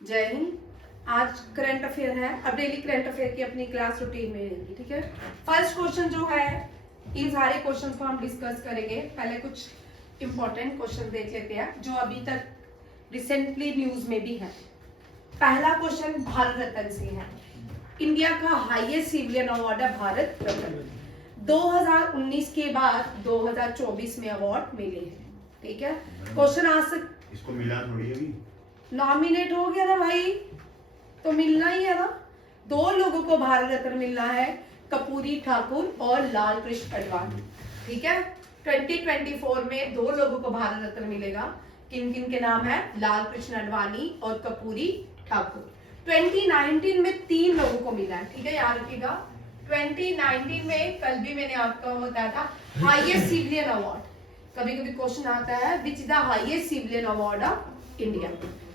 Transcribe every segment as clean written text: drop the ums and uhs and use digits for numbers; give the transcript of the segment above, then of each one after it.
जय हिंद। आज current affair है। अब डेली करंट अफेयर की अपनी क्लास रूटीन में रहेगी, ठीक है। फर्स्ट क्वेश्चन जो है, इन सारे क्वेश्चन को हम डिस्कस करेंगे। पहले कुछ इंपॉर्टेंट क्वेश्चन देख लेते हैं जो अभी तक रिसेंटली न्यूज में भी है। पहला क्वेश्चन भारत रत्न से है। इंडिया का हाईएस्ट सिविलियन अवार्ड है भारत रत्न। 2019 के बाद 2024 में अवार्ड मिले हैं, ठीक है। क्वेश्चन आ सकता, इसको मिला थोड़ी अभी नॉमिनेट हो गया ना भाई, तो मिलना ही है ना। 2 लोगों को भारत रत्न मिलना है, कपूरी ठाकुर और लाल कृष्ण अडवाणी, ठीक है। 2024 में 2 लोगों को भारत रत्न मिलेगा। किन किन के नाम है? लाल कृष्ण अडवाणी और कपूरी ठाकुर। 2019 में 3 लोगों को मिला है, ठीक है, याद रखिएगा। 2019 में कल भी मैंने आपको बताया था हाईएस्ट सिविलियन अवार्ड। कभी कभी क्वेश्चन आता है which is the highest civilian award of India,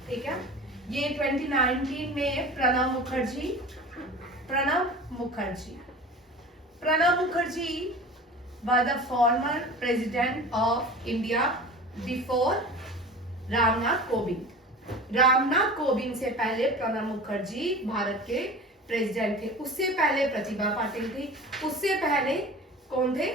ठीक है। ये 2019 में Pranab Mukherjee was the former president of India before Ramnath Kovind. Ramnath Kovind से पहले प्रणब मुखर्जी भारत के प्रेसिडेंट थे। उससे पहले प्रतिभा पाटिल थी। उससे पहले कौन थे?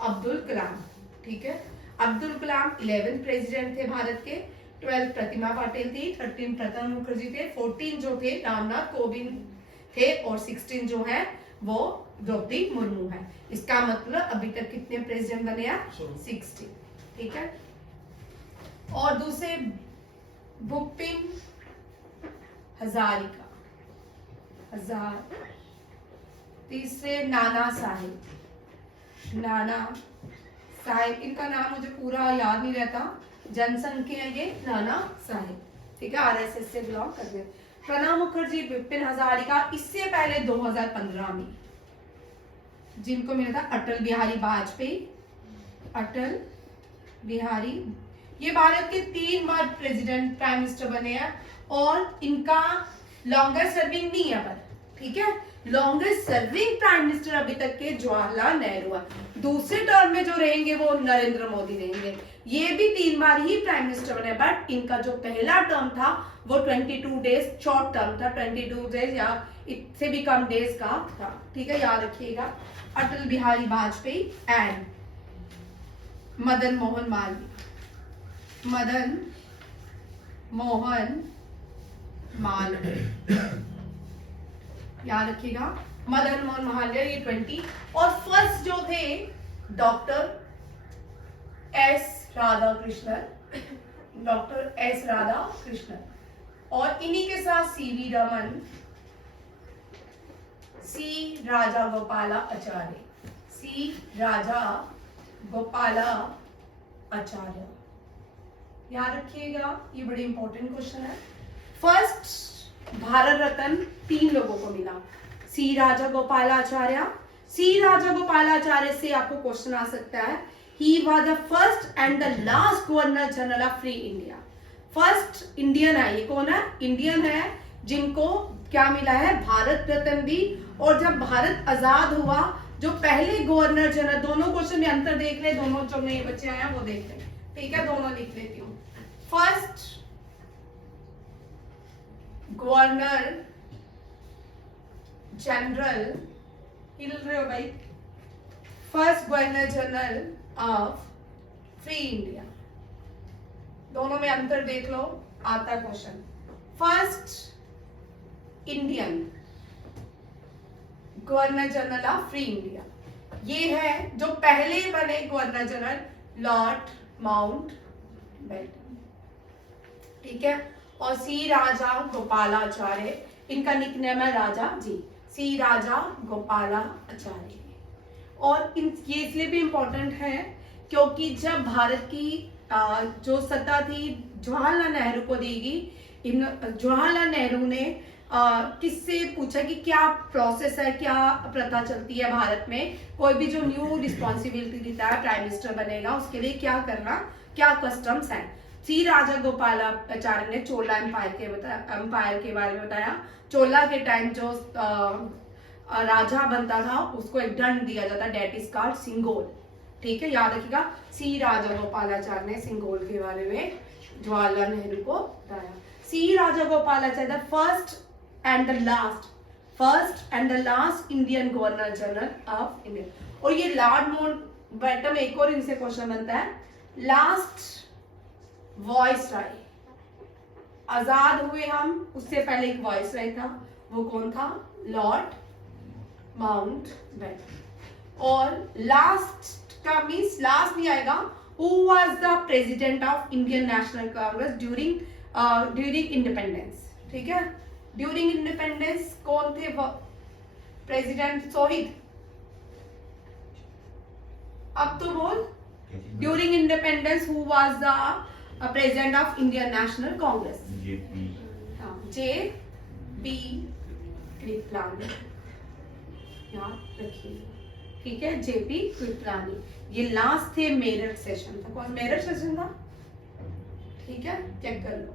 अब्दुल कलाम, ठीक है। अब्दुल कलाम 11th प्रेसिडेंट थे भारत के। 12 प्रतिभा पाटिल थी, 13 प्रणब मुखर्जी थे, 14 जो थे रामनाथ कोविंद थे और 16 जो है वो द्रौपदी मुर्मू है। इसका मतलब अभी तक कितने प्रेसिडेंट बने हैं? 60, ठीक है। और दूसरे भूपेन हजारिका, तीसरे नाना साहेब, इनका नाम मुझे पूरा याद नहीं रहता। जनसंघ के हैं ये नाना साहेब, ठीक है, आरएसएस से बिलोंग करते हैं। प्रणब मुखर्जी, भूपेन हजारिका, इससे पहले 2015 में जिनको मिला था अटल बिहारी वाजपेयी, ये भारत के 3 बार प्रेसिडेंट प्राइम मिनिस्टर बने हैं और इनका लॉन्गेस्ट सर्विंग नहीं है पर, ठीक है। लॉन्गेस्ट सर्विंग प्राइम मिनिस्टर अभी तक के जवाहरलाल नेहरू है। दूसरे टर्म में जो रहेंगे वो नरेंद्र मोदी रहेंगे। ये भी 3 बार ही प्राइम मिनिस्टर बने, बट इनका जो पहला टर्म था वो 22 डेज शॉर्ट टर्म था, 22 डेज या इससे भी कम डेज का था, ठीक है, याद रखिएगा। अटल बिहारी वाजपेयी एंड मदन मोहन मालवीय, याद रखिएगा। मदन मोहन मालवीय ये 20। और फर्स्ट जो थे डॉक्टर एस राधाकृष्णन, और इन्हीं के साथ सीवी रमन, सी राजा गोपालाचार्य, याद रखिएगा। ये बड़े इंपॉर्टेंट क्वेश्चन है। फर्स्ट भारत रत्न 3 लोगों को मिला। सी राजा गोपालाचार्य से आपको क्वेश्चन आ सकता है। He was the first and the last Governor General of Free India. First Indian है, ये कौन है? इंडियन है जिनको क्या मिला है? भारत रत्न भी। और जब भारत आजाद हुआ, जो पहले गवर्नर जनरल, दोनों क्वेश्चन में अंतर देख ले, दोनों जो नए बच्चे आए हैं वो देख ले, ठीक है, दोनों लिख लेती हूँ। फर्स्ट गवर्नर जनरल, हिल रहे हो भाई? First governor general of free India, दोनों में अंतर देख लो, आता question. First Indian governor general of free India, ये है जो पहले बने गवर्नर जनरल, लॉर्ड माउंटबेटन, ठीक है। और सी राजा गोपालाचार्य, इनका निकनेम है राजा जी, सी राजा गोपालाचार्य। और ये इसलिए भी इंपॉर्टेंट है क्योंकि जब भारत की जो सत्ता थी जवाहरलाल नेहरू को देगी, जवाहरलाल नेहरू ने किससे पूछा कि क्या प्रोसेस है, क्या प्रथा चलती है भारत में, कोई भी जो न्यू रिस्पॉन्सिबिलिटी देता है, प्राइम मिनिस्टर बनेगा, उसके लिए क्या करना, क्या कस्टम्स हैं। सी राजा गोपालाचार्य ने चोला एम्पायर के बारे में बताया। चोला के टाइम जो राजा बनता था उसको एक दंड दिया जाता, डेट इज कॉल्ड सिंगोल, ठीक है, याद रखिएगा। सी राजा गोपालाचार्य ने सिंगोल के बारे में जवाहरलाल नेहरू को बताया। C Rajagopalachari, the first and the last Indian governor general of India. और ये लॉर्ड माउंटबेटन, एक और इनसे क्वेश्चन बनता है, लास्ट वॉइस राय, आजाद हुए हम उससे पहले एक वॉइस राय था, वो कौन था? Lord Mountbatten. और लास्ट का मीन्स लास्ट नहीं आएगा, who was the president of Indian National Congress during independence, ठीक है, ड्यूरिंग इंडिपेंडेंस कौन थे प्रेसिडेंट? सोहित, अब तो बोल, during independence who was the president of Indian National Congress? J P. Kripalani, याद रखिए, ठीक है, जे.पी. कृपलानी। ये लास्ट थे मेरठ सेशन था। कौन मेरठ सेशन था? ठीक है, चेक कर लो,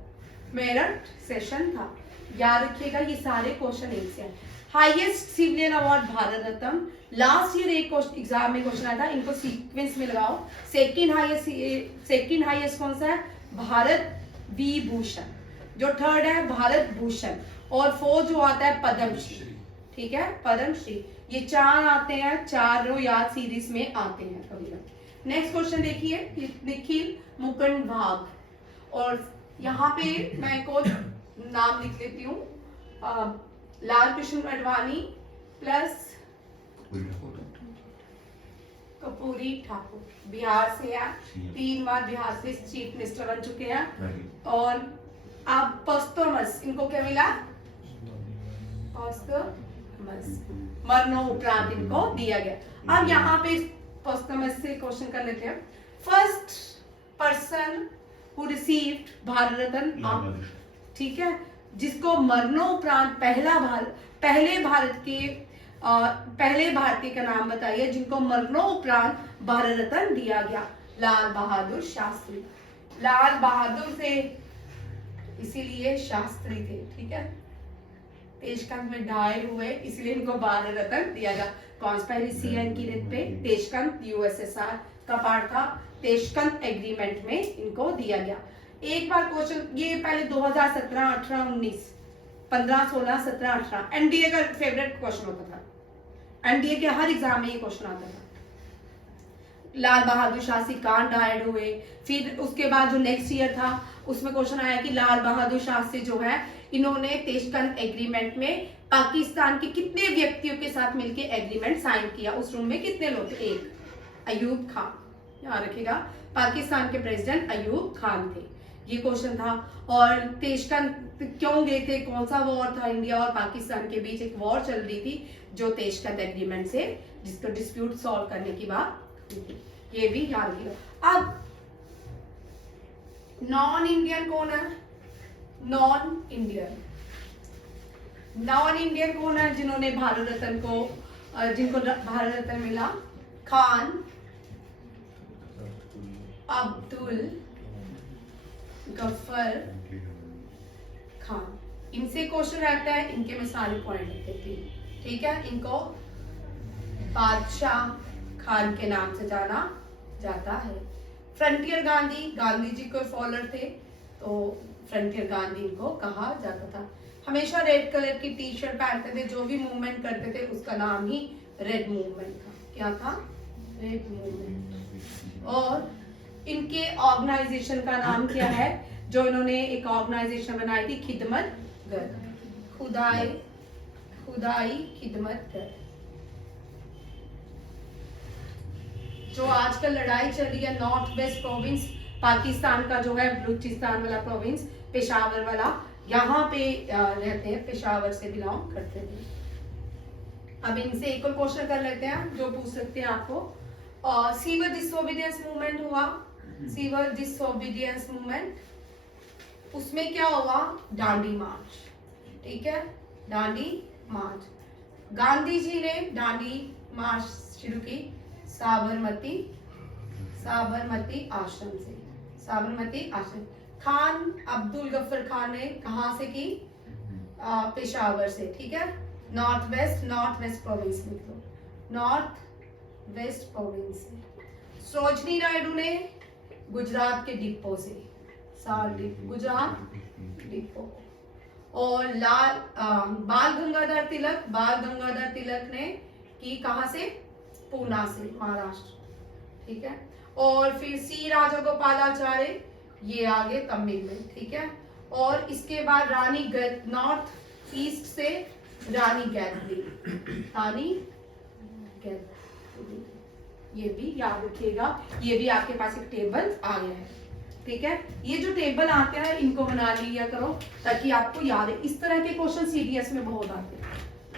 मेरठ सेशन था, याद रखिएगा। ये सारे क्वेश्चन एक से हैं। Highest civilian award Bharat Ratna, last year एक एग्जाम में क्वेश्चन आया था, इनको सीक्वेंस में लगाओ। सेकंड हाईएस्ट कौन सा है? भारत विभूषण। जो थर्ड है भारत भूषण, और फोर्थ जो आता है पद्मश्री, ठीक है, पद्मश्री। ये चार आते हैं, चारों याद सीरीज में आते हैं कभी कभी। नेक्स्ट क्वेश्चन देखिए, निखिल मुकुंद भाग, और यहाँ पे मैं को नाम लिख लेती हूँ, लाल कृष्ण अडवाणी प्लस कपूरी ठाकुर, बिहार से है, 3 बार बिहार से चीफ मिनिस्टर बन चुके हैं। और अब पोस्टमस, इनको क्या मिला? पोस्टमस, मरणोपरांत इनको दिया गया। अब यहाँ पे पोस्टमस से क्वेश्चन कर लेते हैं। First person who received Bharat Ratna, ठीक है, जिसको मरणोपरांत पहले भारतीय का नाम बताइए जिनको मरणोपरांत भारत रत्न दिया गया। लाल बहादुर शास्त्री। लाल बहादुर से इसीलिए शास्त्री थे, ठीक है, तेजकंद में डायल हुए, इसलिए इनको भारत रत्न दिया गया। कॉन्स्पिरेसी है इनकी रिट पे, तेजकंद यूएसएसआर का पार्ट था, तेजकंद एग्रीमेंट में इनको दिया गया। एक बार क्वेश्चन, ये पहले 2017, 18, 19, 15, 16, 17, 18 एनडीए का फेवरेट क्वेश्चन होता था। एनडीए के हर एग्जाम में ये क्वेश्चन आता था। लाल बहादुर शास्त्री कहाँ डायड हुए, फिर उसके बाद जो नेक्स्ट ईयर था उसमें क्वेश्चन आया कि लाल बहादुर शास्त्री जो है, इन्होंने तेजकंद एग्रीमेंट में पाकिस्तान के कितने व्यक्तियों के साथ मिलकर एग्रीमेंट साइन किया? उस रूम में कितने लोग थे? एक, अयूब खान, याद रखिएगा, पाकिस्तान के प्रेसिडेंट अयूब खान थे। ये क्वेश्चन था। और तेजकंद क्यों गए थे? कौन सा वॉर था? इंडिया और पाकिस्तान के बीच एक वॉर चल रही थी जो तेजकंद एग्रीमेंट से, जिसको डिस्प्यूट सॉल्व करने की बात, ये भी याद रखिएगा। अब नॉन इंडियन कौन है? नॉन इंडियन कौन है जिन्होंने भारत रत्न को, जिनको भारत रत्न मिला? खान अब्दुल गफ्फर खान। इनसे क्वेश्चन रहता है, इनके मैं सारे पॉइंट लिख देती हूँ, ठीक है। इनको बादशाह खान के नाम से जाना जाता है। फ्रंटियर गांधी जी को फॉलोअर थे, तो फ्रंटियर गांधी इनको कहा जाता था। हमेशा रेड कलर की टी शर्ट पहनते थे, जो भी मूवमेंट करते थे उसका नाम ही रेड मूवमेंट था। क्या था? Red movement. और इनके ऑर्गेनाइजेशन का नाम क्या है जो इन्होंने एक ऑर्गेनाइजेशन बनाई थी? खिदमत घर, खुदाई खिदमत घर। जो आजकल लड़ाई चल रही है नॉर्थ वेस्ट प्रोविंस पाकिस्तान का, जो है बलूचिस्तान वाला प्रोविंस, पेशावर वाला, यहाँ पे रहते हैं, पेशावर से बिलोंग करते थे। अब इनसे एक और क्वेश्चन कर लेते हैं जो पूछ सकते हैं आपको। सीवर डिसोबीडियंस मूवमेंट हुआ, सीवर डिसोबीडियंस मूवमेंट, उसमें क्या हुआ? डांडी मार्च, ठीक है, डांडी मार्च। गांधी जी ने डांडी मार्च शुरू की साबरमती आश्रम से, साबरमती आश्रम। खान अब्दुल गफ्फर खान ने कहां से की? पेशावर से, ठीक है। नॉर्थ वेस्ट प्रोविंस में, नॉर्थ वेस्ट प्रोविंस से। सरोजनी नायडू ने गुजरात के डिपो से, गुजरात डिपो। और बाल गंगाधर तिलक ने की कहाँ से? पूना से, महाराष्ट्र, ठीक है। और फिर सी राजगोपालाचार्य, ये आगे तमिल में, ठीक है। और इसके बाद नॉर्थ ईस्ट से रानी गैत्री, ये भी याद रखिएगा। ये भी आपके पास एक टेबल आ गया है, ठीक है। ये जो टेबल आते हैं इनको बना लिया करो ताकि आपको याद है। इस तरह के क्वेश्चन सीडीएस में बहुत आते हैं,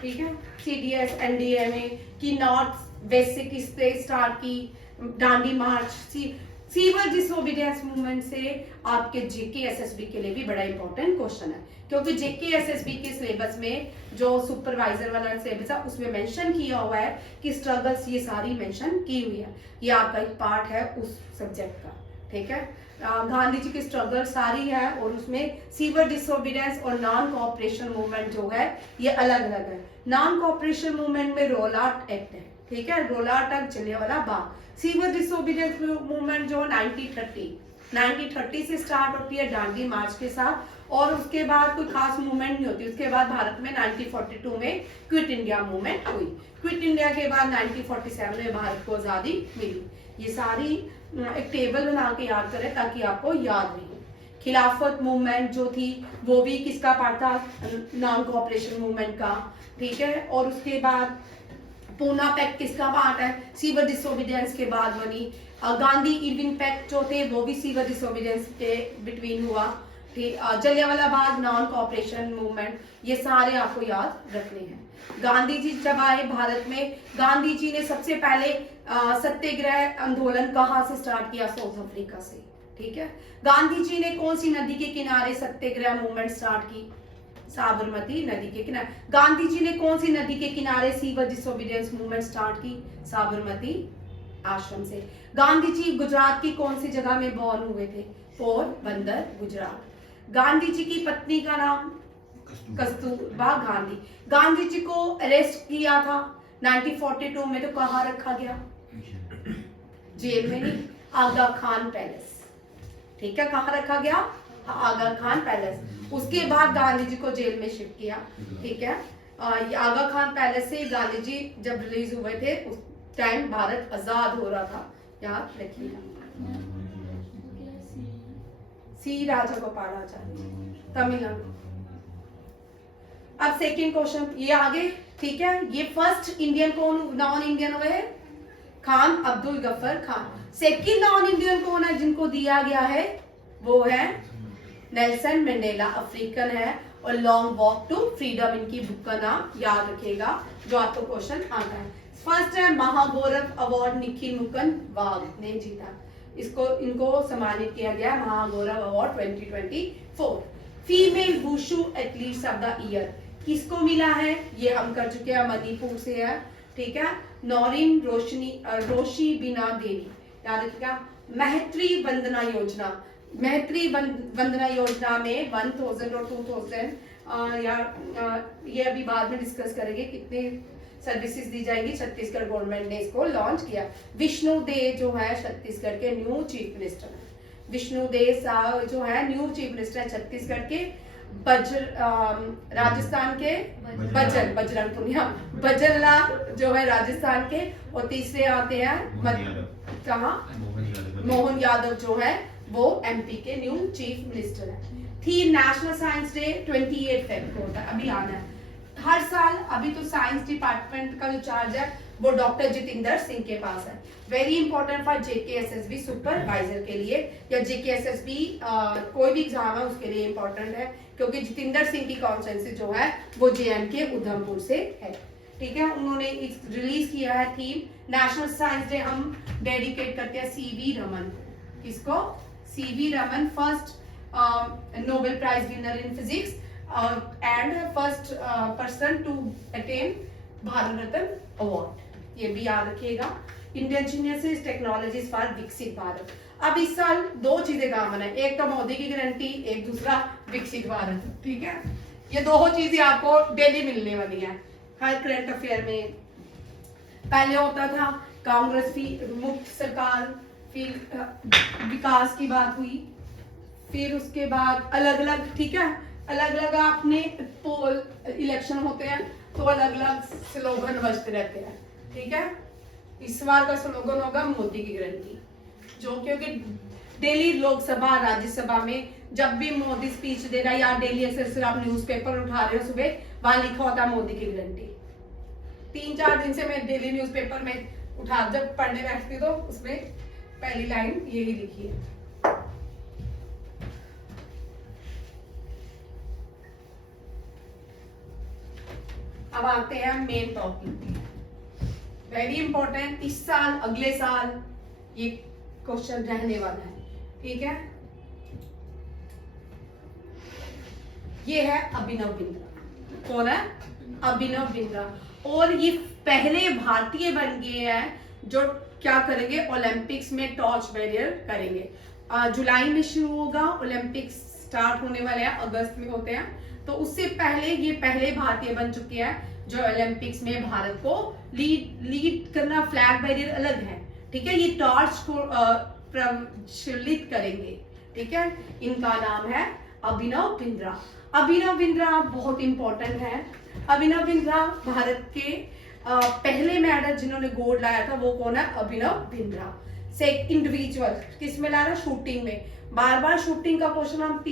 ठीक है। सीडीएस एनडीए में कि नॉर्थ वेस्ट से किससे स्टार्ट की, डांडी मार्च, सिविल डिसोबीडियंस मूवमेंट से आपके जेके एसएसबी के लिए भी बड़ा इंपॉर्टेंट क्वेश्चन है, क्योंकि जेके एसएसबी के सिलेबस में जो सुपरवाइजर वाला सिलेबस है उसमें मेंशन किया हुआ है कि स्ट्रगल्स, ये सारी मेंशन की हुई है। ये आपका एक पार्ट है उस सब्जेक्ट का, ठीक है। गांधी जी की स्ट्रगल सारी है और उसमें सिविल डिसोबीडियंस और नॉन कोऑपरेशन मूवमेंट जो है ये अलग अलग है। नॉन कोऑपरेशन मूवमेंट में रोलाट एक्ट है, ठीक है, रोलाट act, Jallianwala Bagh. Civil disobedience movement जो 1930 से स्टार्ट होती है डांडी मार्च के साथ, और उसके बाद कोई खास मूवमेंट नहीं होती। उसके बाद भारत में 1942 में क्विट इंडिया मूवमेंट हुई। क्विट इंडिया के बाद 1947 में भारत को आजादी मिली। ये सारी एक टेबल बना के याद करें ताकि आपको याद रहे। खिलाफत मूवमेंट जो थी वो भी किसका पार्ट था? नॉन कोऑपरेशन मूवमेंट का, ठीक है। और उसके बाद पूना पैक्ट किसका पार्ट है? सिविल डिसोबीडियंस के बाद बनी। गांधी इरविन पैक्ट जो थे वो भी सिविल डिसोबीडियंस के बिटवीन हुआ, ठीक। Jallianwala Bagh non cooperation movement, ये सारे आपको याद रखने हैं। गांधी जी जब आए भारत में, गांधी जी ने सबसे पहले सत्याग्रह आंदोलन कहाँ से स्टार्ट किया? साउथ अफ्रीका से, ठीक है। गांधी जी ने कौन सी नदी के किनारे सत्याग्रह मूवमेंट स्टार्ट की? साबरमती नदी के किनारे। गांधी जी ने कौन सी नदी के किनारे सिविल डिसोबीडियंस मूवमेंट स्टार्ट की? साबरमती आश्रम से। गांधी जी गुजरात की कौन सी जगह में बॉर्न हुए थे? पोरबंदर, गुजरात। गांधी जी की पत्नी का नाम? कस्तूरबा गांधी। गांधी जी को अरेस्ट किया था 1942 में, तो कहाँ रखा गया? जेल में नहीं, आगा खान पैलेस, ठीक है। कहाँ रखा गया? आगा खान पैलेस। उसके बाद गांधी जी को जेल में शिफ्ट किया, ठीक है। आगा खान पैलेस से गांधी जी जब रिलीज हुए थे उस टाइम भारत आजाद हो रहा था, याद रखिएगा। सी राजगोपालाचारी, तमिलनाडु। अब सेकंड क्वेश्चन ये आगे, ठीक है। ये फर्स्ट इंडियन कौन नॉन इंडियन हुए हैं? Khan Abdul Ghaffar Khan. Second non Indian कौन है जिनको दिया गया है? वो है नेल्सन मंडेला, अफ्रीकन है। और लॉन्ग वॉक टू फ्रीडम इनकी बुक का नाम याद रखेगा जो आपको क्वेश्चन आता है। फर्स्ट है महागौरव अवार्ड, निखिल मुकुंद वाघ ने जीता। इनको सम्मानित किया गया Mahagaurav award 2024। Female wushu athletes of the year किसको मिला है? ये हम कर चुके हैं, मणिपुर से है, ठीक है। नौरीन रोशी बिना देवी, याद रखिएगा। मैत्री वंदना योजना, मैत्री वंदना योजना में 1000 और 2000 ये अभी बाद में डिस्कस करेंगे कितने सर्विसेज दी जाएंगी। छत्तीसगढ़ गवर्नमेंट ने इसको लॉन्च किया। विष्णु दे जो है छत्तीसगढ़ के न्यू चीफ मिनिस्टर है। विष्णु दे साहब जो है न्यू चीफ मिनिस्टर है छत्तीसगढ़ के। राजस्थान के बजरंग पुनिया, बजरलाल जो है राजस्थान के। और तीसरे आते हैं कहाँ? मोहन यादव जो है वो एमपी के न्यू चीफ मिनिस्टर है। Theme national science day 28 Feb को होता है, अभी आना है हर साल। अभी तो साइंस डिपार्टमेंट का जो चार्ज है वो डॉक्टर जितेंद्र सिंह के पास है। Very important for JKSSB supervisor के लिए, या जेकेएसएसबी कोई भी एग्जाम है उसके लिए इंपॉर्टेंट है, क्योंकि जितेंद्र सिंह की कॉन्स्टिट्यूएंसी जो है वो जेएनके उधमपुर से है, ठीक है। उन्होंने रिलीज किया है थीम नेशनल साइंस डे। हम डेडिकेट करते हैं सीवी रमन। किसको? C V Raman, first Nobel prize winner in physics and first person to attain Bharat Ratna award. ये भी याद रखिएगा। इंडिजिनियस टेक्नोलॉजीज फॉर विकसित भारत। अब इस साल दो चीजें काम आना है, एक तो मोदी की गारंटी, एक दूसरा विकसित भारत, ठीक है। ये दो चीजें आपको डेली मिलने वाली है हर करंट अफेयर में। पहले होता था कांग्रेस की मुक्त सरकार, फिर विकास की बात हुई, फिर उसके बाद अलग अलग, ठीक है, अलग अलग आपने पोल इलेक्शन होते हैं तो अलग अलग स्लोगन बजते रहते हैं, ठीक है। इस बार का स्लोगन होगा मोदी की गारंटी, जो क्योंकि डेली लोकसभा राज्यसभा में जब भी मोदी स्पीच दे रहा है या डेली एक्सरसाइज आप न्यूज़पेपर उठा रहे हो सुबह, वहां लिखा होता है मोदी की गारंटी। 3-4 दिन से मैं डेली न्यूज़पेपर में उठा जब पढ़ने बैठती तो उसमें पहली लाइन यही लिखी है। अब आते हैं मेन टॉपिक, वेरी इंपॉर्टेंट, इस साल अगले साल ये क्वेश्चन रहने वाला है, ठीक है। ये है अभिनव बिंद्रा। कौन है? अभिनव बिंद्रा। और ये पहले भारतीय बन गए हैं जो क्या करेंगे, ओलंपिक्स में टॉर्च बैरियर करेंगे। जुलाई में शुरू होगा, ओलंपिक्स स्टार्ट होने वाले हैं, अगस्त में होते हैं, तो उससे पहले ये पहले भारतीय बन चुके हैं जो ओलंपिक्स में भारत को लीड करना। फ्लैग बैरियर अलग है, ठीक है, ये टॉर्च को प्रज्वलित करेंगे, ठीक है। इनका नाम है अभिनव बिंद्रा। अभिनव बिंद्रा बहुत इंपॉर्टेंट है। अभिनव बिंद्रा भारत के पहले मेडल जिन्होंने गोल्ड लाया था वो कौन है? अभिनव बिंद्रा। से इंडिविजुअल किस में ला रहा है? शूटिंग में। बार बार शूटिंग का क्वेश्चन हम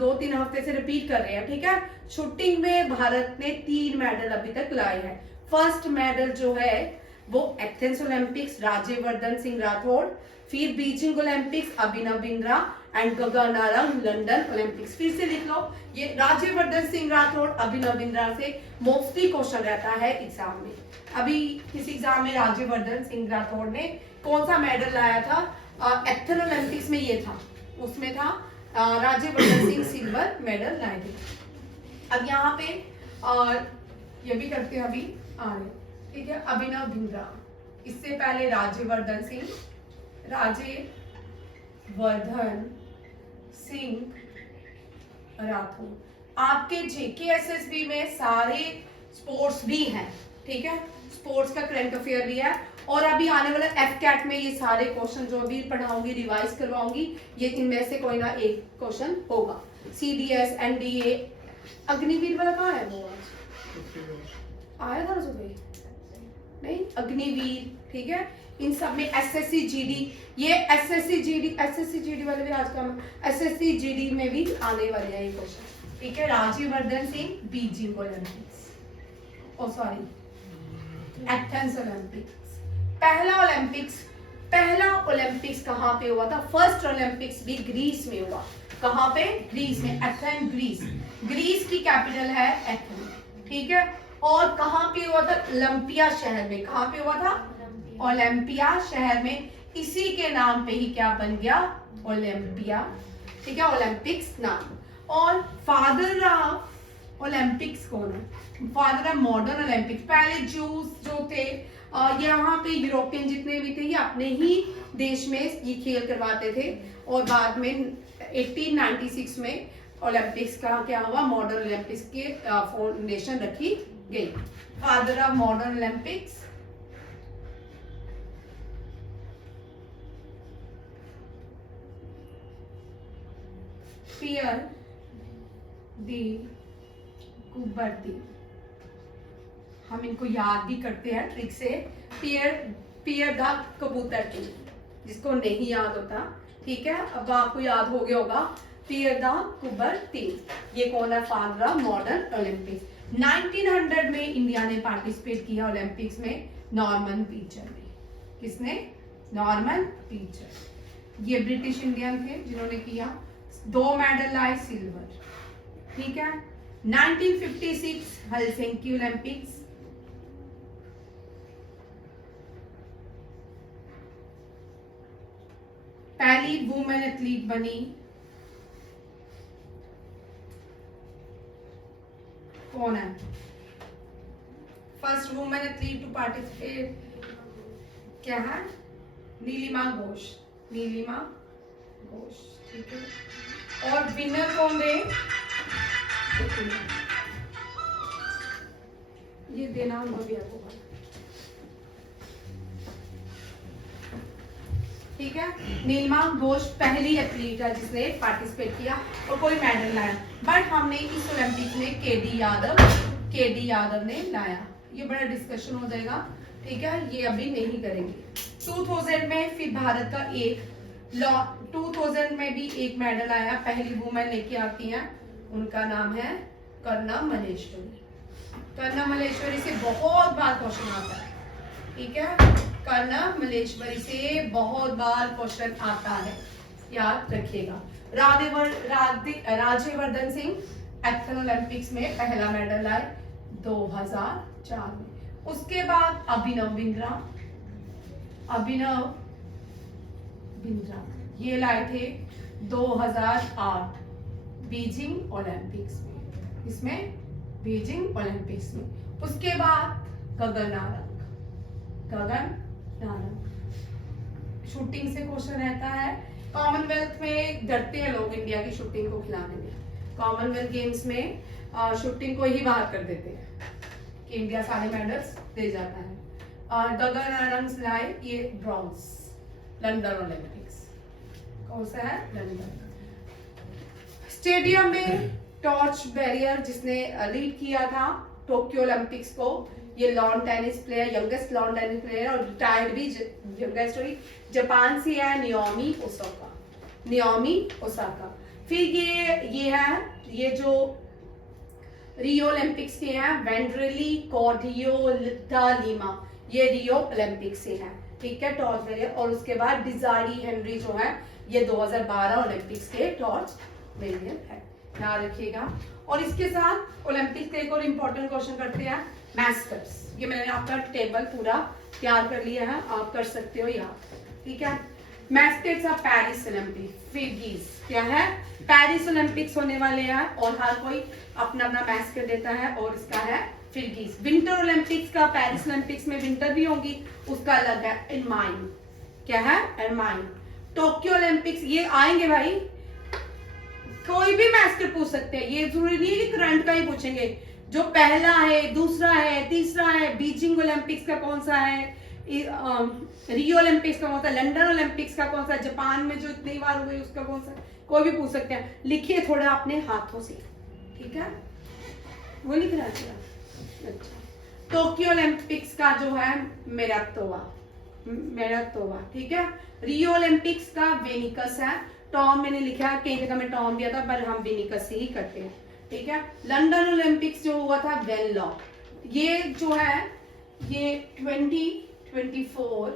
2-3 हफ्ते से रिपीट कर रहे हैं, ठीक है। शूटिंग में भारत ने 3 मेडल अभी तक लाए हैं। फर्स्ट मेडल जो है वो एथेंस ओलंपिक्स राज्यवर्धन सिंह राठौड़, फिर Beijing Olympics Abhinav Bindra and Gagan Narang London Olympics. फिर से लिख लो, ये राज्यवर्धन सिंह राठौड़ अभिनव बिंद्रा से मोस्टली क्वेश्चन रहता है एग्जाम में। अभी किसी एग्जाम में राज्यवर्धन सिंह राठौड़ ने कौन सा मेडल लाया था? एथेंस ओलंपिक्स में ये था, उसमें था राज्यवर्धन सिंह सिल्वर मेडल लाए थे। अब यहाँ पे ये भी करते हैं अभी ठीक है। अभिनव बिंद्रा, इससे पहले राज्यवर्धन सिंह राठौड़। आपके जेकेएसएसबी में सारे स्पोर्ट्स भी हैं, ठीक है, स्पोर्ट्स का करंट अफेयर भी है। और अभी आने वाले एफकैट में ये सारे क्वेश्चन जो भी पढ़ाऊंगी, रिवाइज करवाऊंगी, ये इनमें से कोई ना एक क्वेश्चन होगा। सीडीएस, एनडीए, अग्निवीर वाला कहाँ है? वो आया था सुबह नहीं? अग्निवीर, ठीक है। इन सब में एसएससी जीडी, ये एसएससी जीडी वाले भी आज का एसएससी जीडी में भी आने वाले हैं ये क्वेश्चन, ठीक है। राज्यवर्धन सिंह बीजिंग ओलंपिक्स, ओ सॉरी एथेंस ओलंपिक्स। पहला ओलंपिक्स कहाँ पे हुआ था? फर्स्ट ओलंपिक्स भी ग्रीस में हुआ। कहाँ पे? ग्रीस में, एथेंस ग्रीस। ग्रीस की कैपिटल है एथेंस, ठीक है। और कहाँ पे हुआ था? ओलंपिया शहर में। कहाँ पे हुआ था? ओलंपिया शहर में। इसी के नाम पे ही क्या बन गया? ओलंपिया, ठीक है, ओलंपिक्स नाम। और फादर ऑफ ओलंपिक्स कौन है? Father of modern Olympics. पहले जूस जो थे यहाँ पे, यूरोपियन जितने भी थे, ये अपने ही देश में ये खेल करवाते थे। और बाद में 1896 में ओलंपिक्स का क्या हुआ? मॉडर्न ओलंपिक्स के फाउंडेशन रखी गई। फादर ऑफ मॉडर्न ओलंपिक्स पियर दी कुबर्ती। हम इनको याद भी करते हैं ट्रिक से। पियर द कबूतर, जिसको नहीं याद होता, ठीक है, अब आपको याद हो गया होगा। पियर द कुबर्ती, ये कौन है? Father of modern Olympics. 1900 में इंडिया ने पार्टिसिपेट किया ओलंपिक्स में, नॉर्मन पीचर में। किसने? Norman pitcher. ये ब्रिटिश इंडियन थे जिन्होंने किया। 2 मेडल लाए सिल्वर, ठीक है। 1956 हेलसिंकी ओलंपिक्स। पहली वुमेन एथलीट बनी कौन है? First women athlete to participate क्या है? नीलिमा घोष। नीलिमा घोष, ठीक है। और विनर कौन रहे? ये देना होगा। ठीक है। नीलिमा घोष पहली एथलीट है जिसने पार्टिसिपेट किया और कोई मेडल लाया, बट हमने इस ओलंपिक में केडी यादव ने लाया। ये बड़ा डिस्कशन हो जाएगा, ठीक है, ये अभी नहीं करेंगे। 2000 में फिर भारत का 2000 में भी एक मेडल आया, पहली वुमेन लेके आती हैं, उनका नाम है कर्णा मल्लेश्वरी। कर्णा मल्लेश्वरी से बहुत बार क्वेश्चन आता है, ठीक है, कर्णा मल्लेश्वरी से बहुत बार क्वेश्चन आता है, याद रखिएगा। राज्यवर्धन सिंह एथलेटिक्स ओलंपिक्स में पहला मेडल लाए 2004 में। उसके बाद अभिनव बिंद्रा ये लाए थे 2008 बीजिंग ओलंपिक्स में, इसमें बीजिंग ओलंपिक्स में। उसके बाद गगन नारंग शूटिंग से क्वेश्चन रहता है। कॉमनवेल्थ में डरते हैं लोग इंडिया की शूटिंग को खिलाने में, कॉमनवेल्थ गेम्स में शूटिंग को ही बाहर कर देते हैं कि इंडिया सारे मेडल्स दे जाता है। और गगन नारंग लाए ये ब्रॉन्ज लंदन ओलंपिक्स, कौन सा है, लंदन। स्टेडियम में टॉर्च बैरियर जिसने लीड किया था टोक्यो ओलंपिक्स को, ये lawn tennis player, youngest lawn tennis player और रिटायर्ड भी यंगेस्ट हुई, जापान से है नाओमी ओसाका। फिर ये है, ये जो रियो ओलंपिक्स के हैं, वेंड्रेली कॉर्डियोलिटा लीमा, ये रियो ओलंपिक से है, ठीक है, टॉर्च बैरियर। और उसके बाद डिजारी हेनरी जो है ये 2012 ओलंपिक्स के टॉर्च बैरियर है, याद रखिएगा। और इसके साथ ओलंपिक्स का एक और इम्पोर्टेंट क्वेश्चन करते हैं, मैस्कट्स। ये मैंने आपका टेबल पूरा तैयार कर लिया है, आप कर सकते हो यहाँ, ठीक है। मैस्कट्स ऑफ पेरिस ओलंपिक, फिरगीज क्या है, पेरिस ओलंपिक्स होने वाले हैं और हर कोई अपना अपना मैस्कट देता है और इसका है फिरगीज। विंटर ओलंपिक्स का, पेरिस ओलंपिक्स में विंटर भी होगी, उसका अलग है एरमाइन, क्या है, एरमाइन। टोक्यो ओलंपिक्स ये आएंगे भाई, कोई भी मैस्कट पूछ सकते हैं, ये जरूरी नहीं है कि करंट का ही पूछेंगे, जो पहला है, दूसरा है, तीसरा है, बीजिंग ओलंपिक्स का कौन सा है, रियो ओलंपिक्स का कौन सा, लंदन ओलंपिक्स का कौन सा, जापान में जो इतनी बार हुई उसका कौन सा, कोई भी पूछ सकते हैं। लिखिए थोड़ा अपने हाथों से, ठीक है, वो लिख रहा है। अच्छा, टोक्यो ओलंपिक्स का जो है मेरातोवा, ठीक है। रियो ओलंपिक्स का वेनिकस है, टॉम मैंने लिखा है, कई जगह में टॉम दिया था पर हम वेनिकस से ही करते हैं, ठीक है। लंदन ओलंपिक्स जो हुआ था वेनलॉ, ये जो है ये 2024,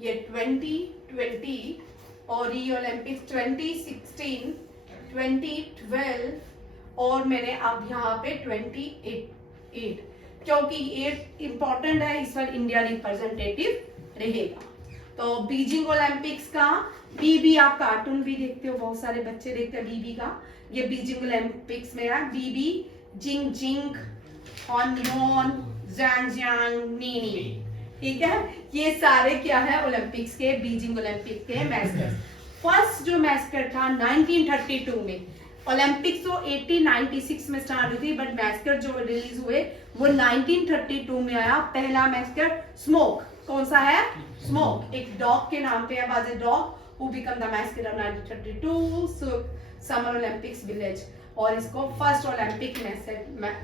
ये 2020 और रियो ओलंपिक्स 2016, 2012 और मैंने अब यहाँ पे 28, क्योंकि 8 इंपॉर्टेंट है, इस बार इंडिया रिप्रेजेंटेटिव रहेगा। तो बीजिंग ओलंपिक्स का बीबी, आप कार्टून भी देखते हो, बहुत सारे बच्चे देखते हैं बीबी का, ये बीजिंग ओलंपिक्स में है, बीबी जिंग जिंग हॉन जैंग नीनी, ठीक है। ये सारे क्या है ओलंपिक्स के, बीजिंग ओलंपिक के मैस्कट। फर्स्ट जो मैस्कट था 1932 में, ओलंपिक्स तो 1896 में स्टार्ट हुई थी, बट मैस्कट जो रिलीज हुए वो 1932 में आया। पहला मैस्कट स्मोक, कौन सा है, स्मोक, एक डॉग के नाम पे है, was a dog who become the mascot of 1932 summer Olympics village, और इसको फर्स्ट ओलंपिक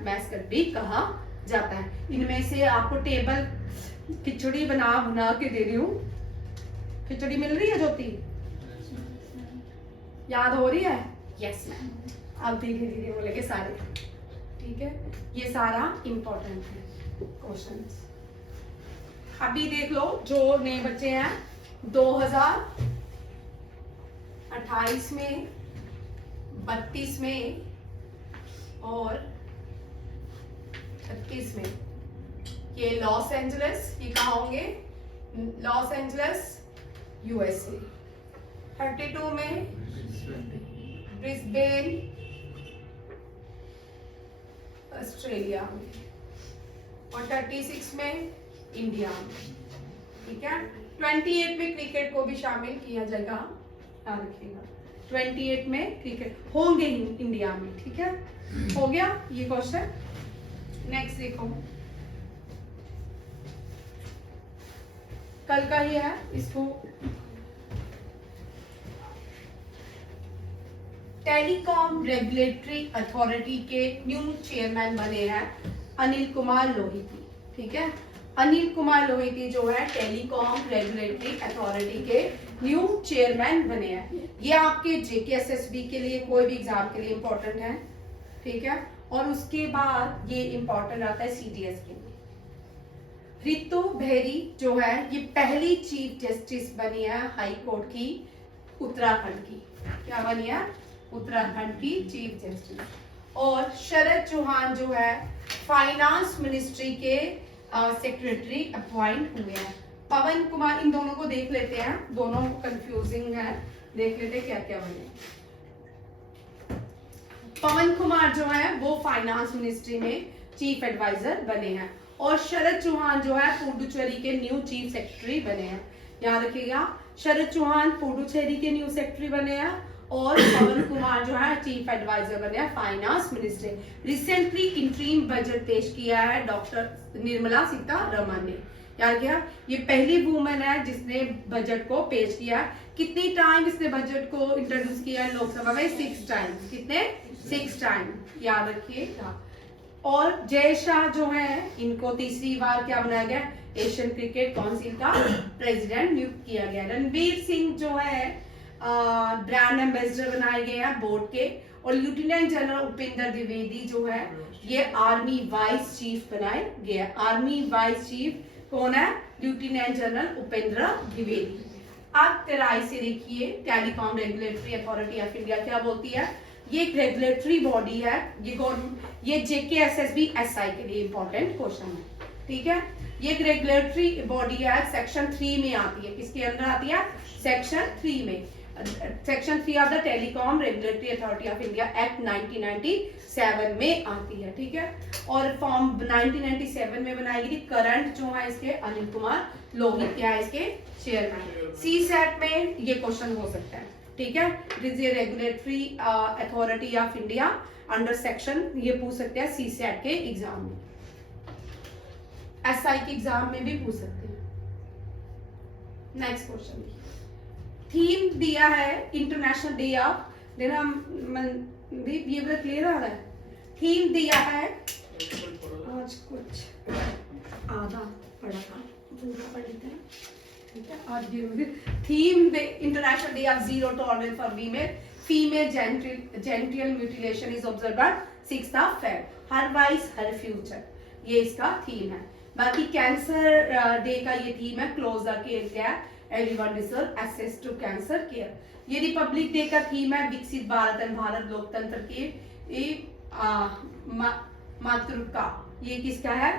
मैस्कट भी कहा जाता है। इनमें से आपको टेबल खिचड़ी बना के दे रही हूँ, खिचड़ी मिल रही है ज्योति, याद हो रही है, यस मैम, अब धीरे धीरे बोलेंगे सारे, ठीक है। ये सारा इंपॉर्टेंट है क्वेश्चंस। अभी देख लो जो नए बच्चे हैं 2028 में, 32 में और 31 में, ये लॉस एंजलिस, ये कहाँ होंगे, लॉस एंजलिस यूएसए। 32 में ब्रिस्बेन ऑस्ट्रेलिया में, और 36 में इंडिया में, ठीक है। 28 में क्रिकेट को भी शामिल किया जाएगा, याद रखिएगा, 28 में क्रिकेट होंगे इंडिया में, ठीक है। हो गया ये क्वेश्चन। नेक्स्ट देखो, कल का ही है, इसको टेलीकॉम रेगुलेटरी अथॉरिटी के न्यू चेयरमैन बने हैं अनिल कुमार लोहिती। ठीक है, अनिल कुमार लोहिती जो है टेलीकॉम रेगुलेटरी अथॉरिटी के न्यू चेयरमैन बने हैं। ये आपके जेकेएसएसबी के लिए कोई भी एग्जाम के लिए इंपॉर्टेंट है। ठीक है, और उसके बाद ये इंपॉर्टेंट आता है सीटीएस के लिए। रितु बेहरी जो है ये पहली चीफ जस्टिस बनी है हाई कोर्ट की उत्तराखंड की। क्या बनी है? उत्तराखंड की चीफ जस्टिस। और शरद चौहान जो है फाइनेंस मिनिस्ट्री के सेक्रेटरी अपॉइंट हुए हैं। पवन कुमार, इन दोनों को देख लेते हैं, दोनों कंफ्यूजिंग है, देख लेते हैं क्या क्या बने। पवन कुमार जो है वो फाइनेंस मिनिस्ट्री में चीफ एडवाइजर बने हैं और शरद चौहान जो है पुडुचेरी के न्यू चीफ सेक्रेटरी बने हैं। याद रखिएगा, शरद चौहान पुडुचेरी के न्यू सेक्रेटरी बने हैं और पवन कुमार जो है चीफ एडवाइजर बने हैं finance ministry. Recently interim budget पेश किया है डॉक्टर निर्मला सीतारमण ने। याद किया, ये पहली वुमेन है जिसने बजट को पेश किया। कितनी टाइम इसने बजट को इंट्रोड्यूस किया है लोकसभा में? 6 टाइम। कितने? 6 टाइम, याद रखिएगा। और जय शाह जो है इनको तीसरी बार क्या बनाया गया? एशियन क्रिकेट काउंसिल का प्रेसिडेंट नियुक्त किया गया। रणवीर सिंह जो है ब्रांड एम्बेसडर बनाए गए हैं बोर्ड के। और लेफ्टिनेंट जनरल उपेंद्र द्विवेदी जो है ये आर्मी वाइस चीफ बनाए गए। आर्मी वाइस चीफ कौन है? Lieutenant general Upendra Dwivedi. अब 23 से देखिए, telecom regulatory authority of India क्या बोलती है? ये एक रेगुलेटरी बॉडी है, ये जेकेएसएसबी एसआई के लिए इंपॉर्टेंट क्वेश्चन है। ठीक है, ये एक रेगुलेटरी बॉडी है, सेक्शन 3 में आती है। किसके अंदर आती है? सेक्शन 3 में। Section 3 of the telecom regulatory authority of India act 1997 में आती है। ठीक है, और फॉर्म 1997 में बनाई गई थी। करंट जो है इसके अनिल कुमार लोहित क्या है इसके चेयरमैन। सीसैट में ये क्वेश्चन हो सकता है। ठीक है, this is regulatory authority of India under section, ये पूछ सकते हैं सीसैट के एग्जाम में, एसआई के एग्जाम में भी पूछ सकते हैं। नेक्स्ट क्वेश्चन, थीम दिया है इंटरनेशनल डे ऑफ, देना ये बड़ा क्लियर आ रहा है। थीम दिया है, आज कुछ आधा पढ़ा था, पूरा पढ़ लेते हैं। ठीक है, आज theme international day of zero tolerance for female genital mutilation is observed on 6th of Feb। Her vice her future, ये इसका थीम है। बाकी कैंसर डे का ये थीम है close the care gap, everyone deserve access to cancer care. ये republic day का theme है विकसित भारत एंड भारत लोकतंत्र की मातृका। ये किसका है?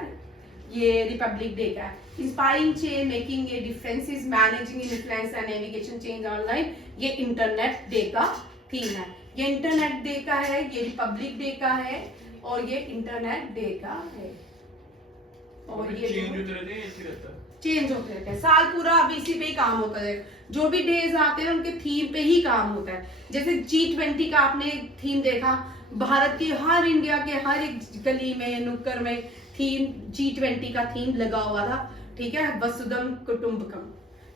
ये रिपब्लिक डे का है। Inspiring change, making a differences, managing influence and navigation change online, ये इंटरनेट डे का थीम है। ये इंटरनेट डे का है, ये रिपब्लिक डे का है और ये इंटरनेट डे का है। और ये चेंज होते रहते हैं, साल पूरा अब इसी पे ही काम होता है। जो भी डेज आते हैं उनके थीम पे ही काम होता है। जैसे G20 का आपने थीम देखा, भारत के हर, इंडिया के हर एक गली में नुक्कड़ में थीम G20 का थीम लगा हुआ था। ठीक है, वसुधम कुटुंबकम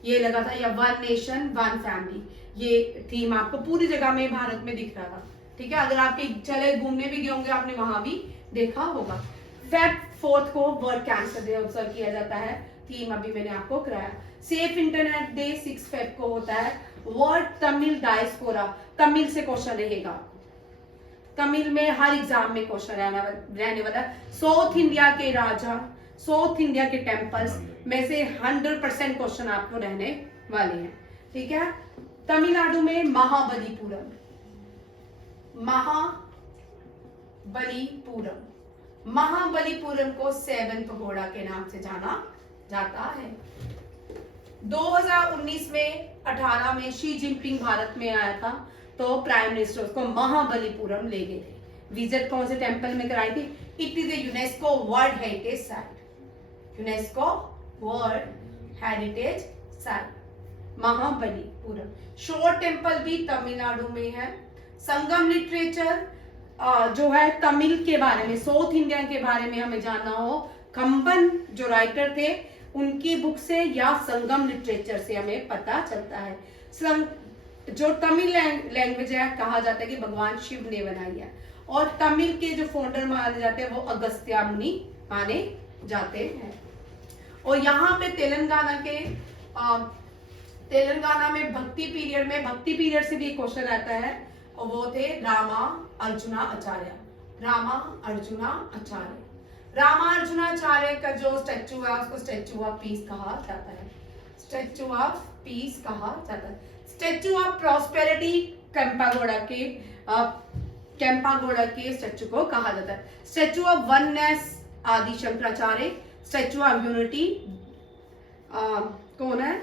ये लगा था, या वन नेशन वन फैमिली, ये थीम आपको पूरी जगह में भारत में दिख रहा था। ठीक है, अगर आपके चले घूमने भी गए होंगे आपने वहां भी देखा होगा। Feb 4 को वर्ल्ड कैंसर डे ऑब्जर्व किया जाता है, थीम अभी मैंने आपको कराया। सेफ इंटरनेट डे 6 Feb को होता है। वर्ल्ड तमिल डायस्पोरा, तमिल से क्वेश्चन रहेगा, तमिल में हर एग्जाम में क्वेश्चन रहने वाला है। साउथ इंडिया के राजा, साउथ इंडिया के टेम्पल्स में से 100% क्वेश्चन आपको रहने वाले हैं। ठीक है, तमिलनाडु में महाबलीपुरम, महाबलीपुरम को 7 पगोड़ा के नाम से जाना जाता है। 2019 में 18 में शी जिनपिंग भारत में आया था तो प्राइम मिनिस्टर उसको महाबलीपुरम ले गए थे। विजिट कौन से टेंपल में कराई थी? It is a UNESCO world heritage site, UNESCO world heritage site Mahabalipuram. शोर टेंपल भी तमिलनाडु में है। संगम लिटरेचर जो है तमिल के बारे में, साउथ इंडिया के बारे में हमें जानना हो, कंबन जो राइटर थे उनकी बुक से या संगम लिटरेचर से हमें पता चलता है। जो तमिल लैंग्वेज है कहा जाता है कि भगवान शिव ने बनाई है, और तमिल के जो फाउंडर माने जाते हैं वो अगस्त्य मुनि माने जाते हैं। और यहाँ पे तेलंगाना में भक्ति पीरियड से भी क्वेश्चन आता है, और वो थे रामा अर्जुना आचार्य का जो स्टैचू है उसको स्टैचू ऑफ पीस कहा जाता है। स्टैचू ऑफ प्रॉस्पेरिटी कैंपागोड़ा के स्टैचू को कहा जाता है। स्टैचू ऑफ वननेस आदि शंकराचार्य। स्टैचू ऑफ यूनिटी कौन है?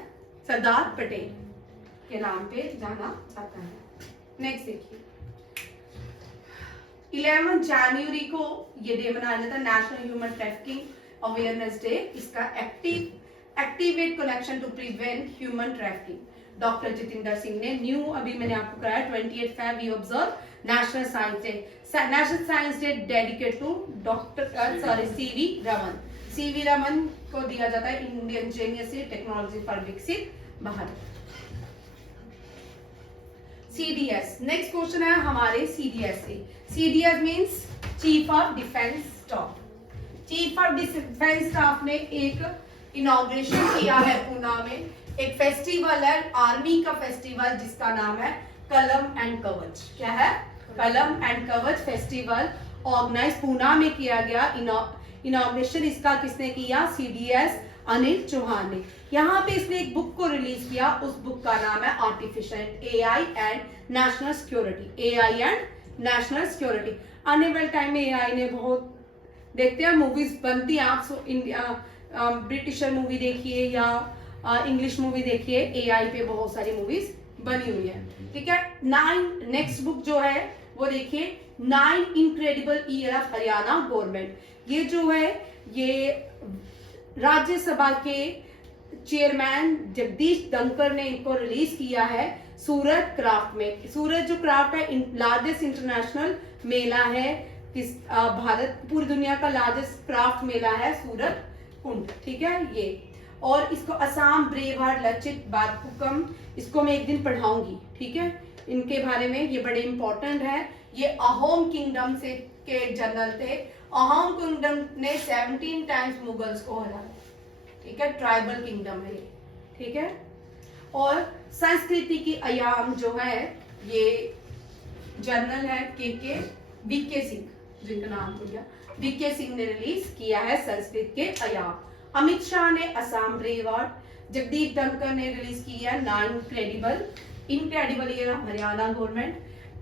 सरदार पटेल के नाम पे जाना जाता है। नेक्स्ट देखिए, 11 जनवरी को ये डे मनाया जाता है, national human trafficking awareness day. इसका activate connection to prevent human trafficking. Doctor Jitendra Singh ने न्यू, अभी मैंने आपको कराया 28 Feb we observe national science day dedicate to CV Raman को दिया जाता है इंडियन जीनियस टेक्नोलॉजी पर विकसित भारत। CDS, नेक्स्ट क्वेश्चन है हमारे CDS से। CDS means chief of defence staff. Chief of defence staff ने एक इनॉग्रेशन किया है पूना में। एक फेस्टिवल है, आर्मी का फेस्टिवल, जिसका नाम है कलम एंड कवच। क्या है? कलम एंड कवच फेस्टिवल ऑर्गेनाइज पूना में किया गया। इनॉग्रेशन इसका किसने किया? CDS अनिल चौहान ने। यहाँ पे इसने एक बुक को रिलीज किया, उस बुक का नाम है artificial AI and national security. आने वाले टाइम में AI ने बहुत, देखते हैं मूवीज बनती हैं, आप ब्रिटिशर मूवी देखिए या इंग्लिश मूवी देखिए, AI पे बहुत सारी मूवीज बनी हुई है। ठीक है। नेक्स्ट बुक जो है वो देखिए, 9 incredible year of Haryana government. ये जो है ये राज्यसभा के चेयरमैन जगदीश धनखड़ ने इनको रिलीज किया है सूरत क्राफ्ट में। सूरत जो क्राफ्ट है लार्जेस्ट इंटरनेशनल मेला है, भारत पूरी दुनिया का लार्जेस्ट क्राफ्ट मेला है सूरत कुंड। ठीक है ये, और इसको असम ब्रेव हार्ट लचित बातकुकम, इसको मैं एक दिन पढ़ाऊंगी। ठीक है, इनके बारे में, ये बड़े इंपॉर्टेंट है। ये अहोम किंगडम से के जनरल थे। अहोम किंगडम ने 17 टाइम्स मुगल्स को हराया। ठीक है, ट्राइबल किंगडम है ये। ठीक है, और संस्कृति की आयाम जो है ये जर्नल है वीके सिंह, जिनका नाम भूल गया, वीके सिंह ने रिलीज किया है संस्कृत के आयाम। अमित शाह ने असम ब्रेव हार्ट, जगदीश धनखड़ ने रिलीज किया है 9 incredible year of Haryana government.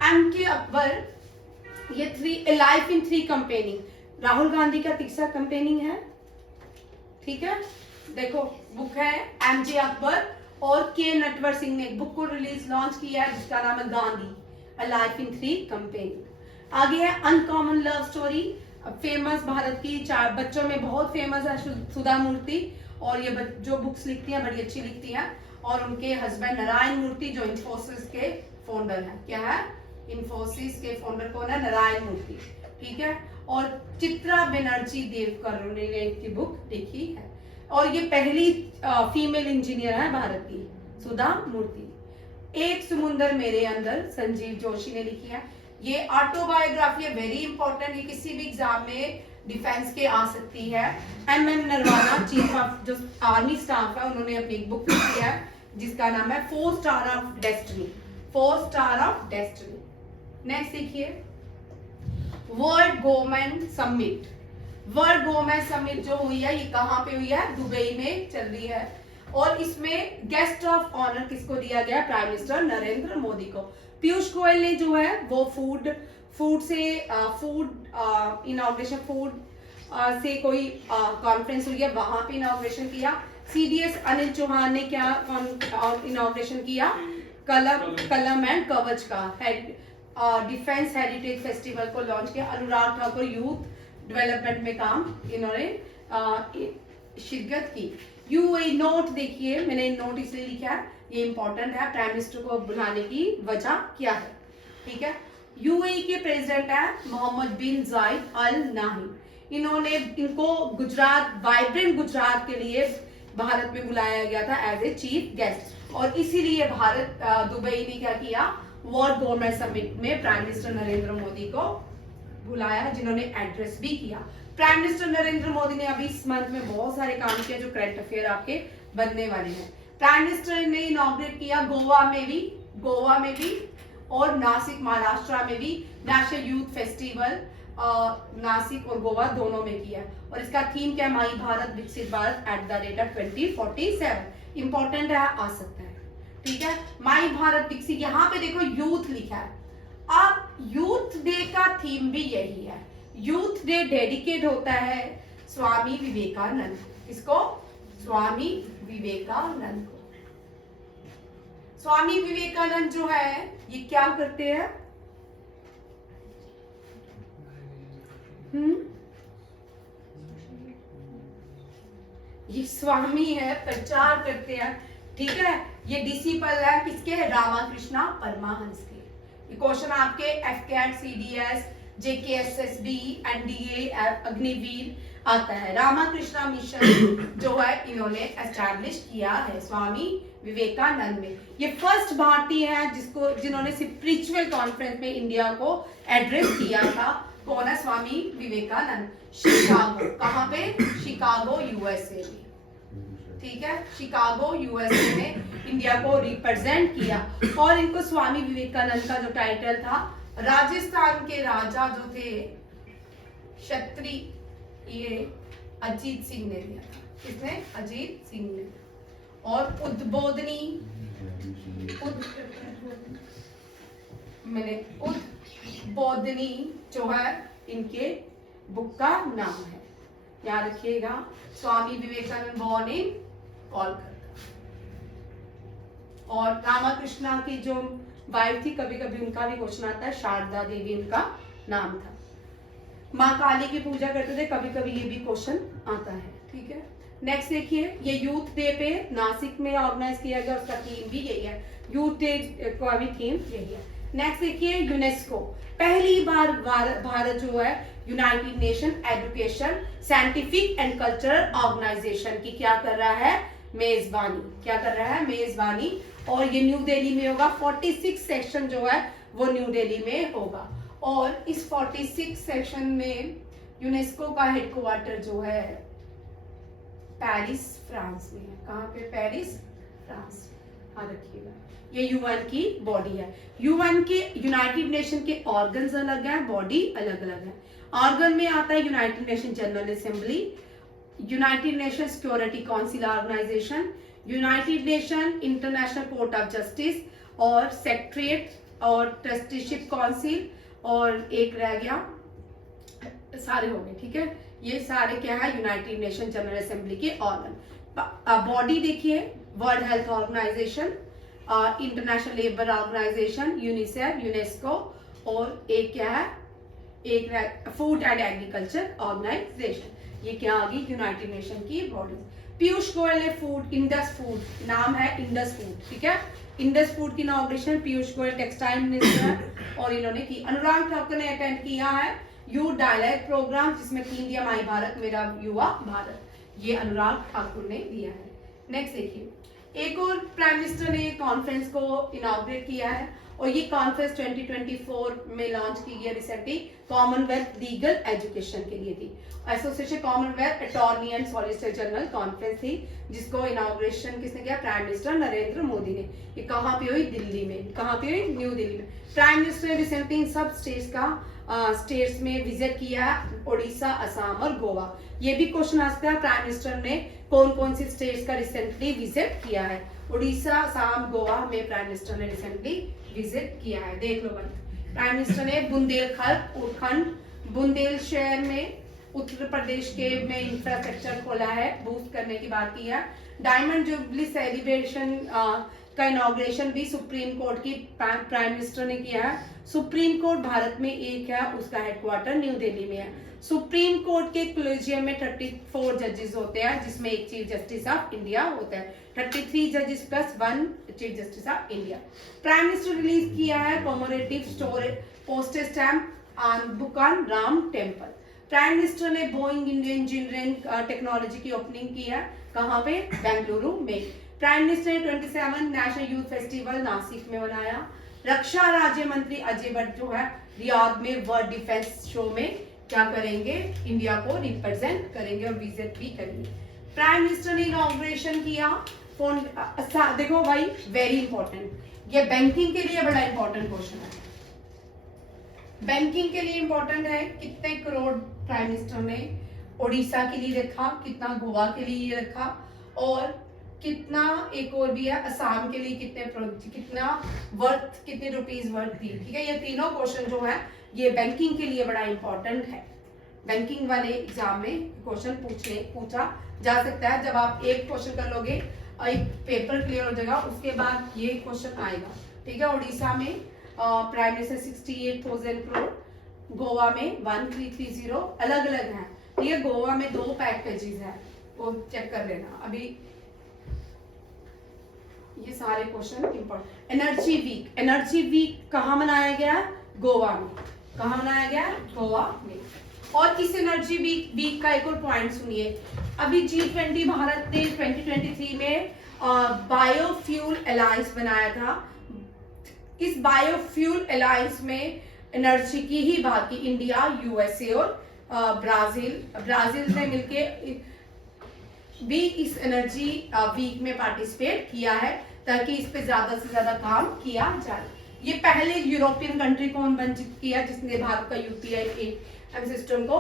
MK Akbar, ये life in 3 campaigning, Rahul Gandhi का तीसरा कैंपेनिंग है। ठीक है, देखो बुक है MJ अकबर, और के नटवर सिंह ने एक बुक को लॉन्च किया है जिसका नाम है Gandhi, a life in 3 campaigning. आगे है uncommon love story, famous Bharat की 4 बच्चों में बहुत फेमस है सुधा मूर्ति, और ये जो बुक्स लिखती हैं बड़ी अच्छी लिखती हैं, और उनके हस्बैंड नारायण मूर्ति जो इन्फोसिस के फाउंडर हैं। क्या है? इन्फोसिस के फाउंडर कौन है? नारायण मूर्ति। ठीक है, और चित्रा बनर्जी देवकर ने इनकी बुक लिखी है, और ये पहली फीमेल इंजीनियर है भारत की, सुधा मूर्ति। एक समुंदर मेरे अंदर, संजीव जोशी ने लिखी है। ये ऑटोबायोग्राफी है, वेरी इंपॉर्टेंट, ये किसी भी एग्जाम में डिफेंस के आ सकती है। MM नरवाना, चीफ ऑफ जो आर्मी स्टाफ है, उन्होंने अपनी एक बुक लिखी है जिसका नाम है 4 स्टार ऑफ डेस्टिनी। नेक्स्ट देखिए, world government summit. World government summit जो हुई है, ये कहाँ पे हुई है? दुबई में चल रही है, और इसमें गेस्ट ऑफ ऑनर किसको दिया गया? प्राइम मिनिस्टर नरेंद्र मोदी को। पीयूष गोयल ने जो है वो फूड से कोई कॉन्फ्रेंस हुई है, वहां पे इनॉग्रेशन किया। CDS अनिल चौहान ने क्या इनॉग्रेशन किया? कलम एंड कवच का डिफेंस हेरिटेज फेस्टिवल को लॉन्च किया। अनुराग ठाकुर यूथ डेवलपमेंट में काम इन्होंने शिरकत की। UAE नोट देखिए, मैंने नोट इसलिए लिखा है, ये इंपॉर्टेंट है, प्राइम मिनिस्टर को बुलाने की वजह क्या है। ठीक है, UAE के प्रेसिडेंट है मोहम्मद बिन जायद अल नाहिन। इनको गुजरात, वाइब्रेंट गुजरात के लिए भारत में बुलाया गया था एज ए चीफ गेस्ट, और इसीलिए भारत दुबई ने क्या किया, वर्ल्ड गवर्नमेंट समिट में प्राइम मिनिस्टर नरेंद्र मोदी को बुलाया, जिन्होंने एड्रेस भी किया। प्राइम मिनिस्टर नरेंद्र मोदी ने अभी इस मंथ में बहुत सारे काम किए जो करंट अफेयर आपके बनने वाले हैं। प्राइम मिनिस्टर ने इनॉग्रेट किया गोवा में भी और नासिक महाराष्ट्र में भी नेशनल यूथ फेस्टिवल, नासिक और गोवा दोनों में किया। और इसका थीम क्या है, माई भारत विकसित Bharat at the rate of 2047। Important है, आ सकता है, ठीक है। माई भारत विकसित, यहाँ पे देखो यूथ लिखा है। अब यूथ डे का थीम भी यही है। यूथ डे डेडिकेट होता है स्वामी विवेकानंद। किसको? स्वामी विवेकानंद को। स्वामी विवेकानंद जो है ये क्या करते हैं? ये स्वामी है, प्रचार करते हैं, ठीक है। ये डिसिपल है किसके? रामाकृष्णा परमहंस के। ये क्वेश्चन आपके एफकेट, सीडीएस, जेकेएसएसबी, एनडीए, अग्निवीर आता है। रामाकृष्णा मिशन जो है इन्होंने एस्टैब्लिश किया है स्वामी विवेकानंद में। ये फर्स्ट भारतीय है जिन्होंने स्पिरिचुअल कॉन्फ्रेंस में इंडिया को एड्रेस किया था। कौन है? स्वामी विवेकानंद। शिकागो, कहाँ पे? शिकागो यूएसए में, ठीक है। शिकागो यूएसए में इंडिया को रिप्रेजेंट किया। और इनको स्वामी विवेकानंद का जो टाइटल था, राजस्थान के राजा जो थे क्षत्रिय, ये अजीत सिंह ने दिया था। किसने? अजीत सिंह ने। और उद्बोधनी जो है इनके बुक का नाम है, याद रखिएगा। Swami Vivekananda born in Kolkata. और रामाकृष्णा की जो वाइफ थी, कभी कभी उनका भी क्वेश्चन आता है, शारदा देवी उनका नाम था। माँ काली की पूजा करते थे, कभी कभी ये भी क्वेश्चन आता है, ठीक है। नेक्स्ट देखिए, ये यूथ डे पे नासिक में ऑर्गेनाइज किया गया, उसका थीम भी यही है। यूथ डे का भी थीम यही है। नेक्स्ट देखिए, यूनेस्को। पहली बार भारत जो है United Nation education, scientific and cultural organisation की क्या कर रहा है? मेजबानी। क्या कर रहा है? मेजबानी। और ये न्यू दिल्ली में होगा। 46 सेक्शन जो है वो न्यू दिल्ली में होगा। और इस 46 सेक्शन में यूनेस्को का हेडक्वार्टर जो है पेरिस, फ्रांस में है। कहाँ पे? Paris, France. हाँ रखिएगा, ये यूएन की बॉडी है। यूएन के, यूनाइटेड नेशन के ऑर्गन्स अलग हैं, बॉडी अलग अलग है। ऑर्गन में आता है United Nation general assembly, United Nation security council organisation, United Nation international court of justice, और सेक्रेटरीट और ट्रस्टीशिप काउंसिल, और एक रह गया, सारे हो गए, ठीक है। ये सारे क्या है? यूनाइटेड नेशन जनरल असेंबली के ऑर्गन। बॉडी देखिए, world health organisation, international labour organisation, UNICEF, UNESCO, और एक क्या है? एक फूड एंड एग्रीकल्चर ऑर्गेनाइजेशन। ये क्या आ गई? यूनाइटेड नेशन की बॉडी। पीयूष गोयल ने फूड, इंडस फूड, नाम है इंडस फूड, ठीक है। इंडस फूड की inauguration Piyush Goyal textile minister है और इन्होंने की। अनुराग ठाकुर ने अटेंड किया है यूथ डायलॉग प्रोग्राम, जिसमें थीम दिया माई भारत मेरा युवा भारत। ये अनुराग ठाकुर ने दिया है। नेक्स्ट देखिए, एक और प्राइम मिनिस्टर ने कॉन्फ्रेंस को इनॉग्रेट किया है, और ये कॉन्फ्रेंस 2024 में लॉन्च की गई रिसेंटली, कॉमनवेल्थ लीगल एजुकेशन के लिए थी। Association Commonwealth attorney and solicitor general conference थी, जिसको इनॉग्रेशन किसने किया? प्राइम मिनिस्टर नरेंद्र मोदी ने। ये कहाँ पे हुई? दिल्ली में। कहाँ पे हुई? न्यू दिल्ली में। प्राइम मिनिस्टर ने रिसेंटली इन सब स्टेट्स में विजिट किया, ओडिशा, असम और गोवा। ये भी क्वेश्चन आ सकता है, प्राइम मिनिस्टर ने कौन कौन सी स्टेट्स का रिसेंटली विजिट किया है? ओडिशा, असम, गोवा में प्राइम मिनिस्टर ने रिसेंटली विजिट किया है। देख लो भाई, प्राइम मिनिस्टर ने बुंदेलखंड उत्खंड, बुंदेलशहर में उत्तर प्रदेश के में इंफ्रास्ट्रक्चर खोला है, बूस्ट करने की बात की है। डायमंड जुबली सेलिब्रेशन का इनॉग्रेशन भी सुप्रीम कोर्ट की प्राइम मिनिस्टर ने किया है। सुप्रीम कोर्ट भारत में एक है, उसका हेडक्वार्टर न्यू दिल्ली में है। सुप्रीम कोर्ट के कोलेजियम में 34 जजेस होते हैं, जिसमें एक चीफ जस्टिस ऑफ इंडिया होता है। 33 जजेस plus 1 chief justice of India. Prime minister release किया है commemorative store postage stamp on book on Ram temple. Prime minister ने बोइंग इंडियन इंजीनियरिंग टेक्नोलॉजी की ओपनिंग की है, कहाँ पे? बेंगलुरु में। प्राइम मिनिस्टर ने 27 नेशनल यूथ फेस्टिवल नासिक में मनाया। रक्षा राज्य मंत्री अजय भट्ट जो है रियाद में वर्ल्ड डिफेंस शो में क्या करेंगे? इंडिया को रिप्रेजेंट करेंगे और विजिट भी करेंगे। प्राइम मिनिस्टर ने इनॉग्रेशन किया देखो भाई वेरी इंपॉर्टेंट, ये बैंकिंग के लिए बड़ा इंपॉर्टेंट क्वेश्चन है। बैंकिंग के लिए इंपॉर्टेंट है, कितने करोड़ प्राइम मिनिस्टर ने ओडिशा के लिए रखा, कितना गोवा के लिए रखा, और कितना एक और भी है असम के लिए कितना वर्थ, कितने रुपीज वर्थ दी। ठीक है, ये तीनों क्वेश्चन जो है ये बैंकिंग के लिए बड़ा इंपॉर्टेंट है। बैंकिंग वाले एग्जाम में क्वेश्चन पूछा जा सकता है। जब आप एक क्वेश्चन कर लोगे, एक पेपर क्लियर हो जाएगा, उसके बाद ये क्वेश्चन आएगा। ठीक है, उड़ीसा में प्राइम मिनिस्टर 68,000 करोड़, गोवा में 1330, अलग अलग है। ठीक है, गोवा में 2 पैकेजेस है, वो चेक कर लेना। अभी ये सारे क्वेश्चन इंपॉर्टेंट। एनर्जी वीक कहाँ मनाया गया? गोवा में। कहाँ मनाया गया? गोवा में। और इस एनर्जी वीक का एक और पॉइंट सुनिए, अभी G20 भारत ने 2023 में बायोफ्यूल अलायंस बनाया था। इस बायोफ्यूल अलायंस में एनर्जी की ही बात की, इंडिया, यूएसए और ब्राजील ने मिलके भी इस एनर्जी वीक में पार्टिसिपेट किया है, ताकि इस पे ज्यादा से ज्यादा काम किया जाए। ये पहले यूरोपियन कंट्री कौन बन चुकी है जिसने भारत का यूपीआई सिस्टम को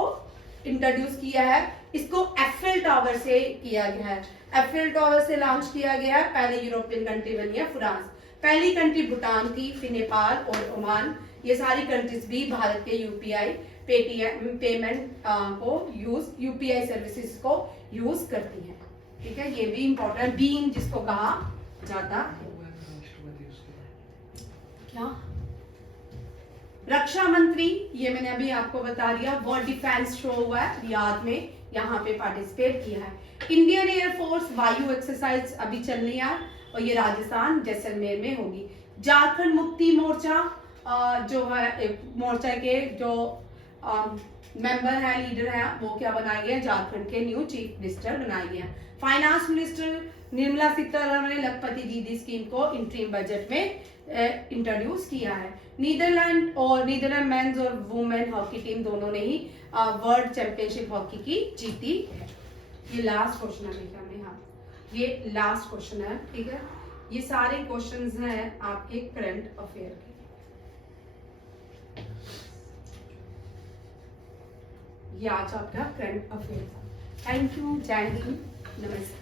इंट्रोड्यूस किया है? इसको एफिल टावर से किया गया है। एफिल टावर से लॉन्च किया गया है। पहले यूरोपियन कंट्री बनी है फ्रांस, पहली कंट्री भूटान थी, फिर नेपाल और ओमान। ये सारी कंट्रीज भी भारत के यूपीआई पेटीएम पेमेंट को यूपीआई सर्विसेज को यूज करती हैं। ठीक है, ये भी इंपॉर्टेंट, बीम जिसको कहा जाता है। क्या रक्षा मंत्री, ये मैंने अभी आपको बता दिया, वर्ल्ड डिफेंस शो हुआ है रियाद में, यहाँ पे पार्टिसिपेट किया है। इंडियन एयरफोर्स वायु एक्सरसाइज अभी चल रही है और ये राजस्थान जैसलमेर में होगी। झारखंड मुक्ति मोर्चा जो है, मोर्चा के जो मेंबर है, लीडर है, वो क्या बनाए गए? झारखंड के न्यू चीफ मिनिस्टर बनाए गए हैं। फाइनेंस मिनिस्टर निर्मला सीतारमण ने लखपति दीदी स्कीम को इंटरिम बजट में इंट्रोड्यूस किया है। नीदरलैंड मेंस और वुमेन हॉकी टीम दोनों ने ही वर्ल्ड चैंपियनशिप हॉकी की जीती है। ये लास्ट क्वेश्चन है बेटा में, हाँ ये लास्ट क्वेश्चन है। ठीक है, ये सारे क्वेश्चंस हैं आपके करंट अफेयर के। ये आज आपका करंट अफेयर था। थैंक यू, जय हिंद, नमस्ते।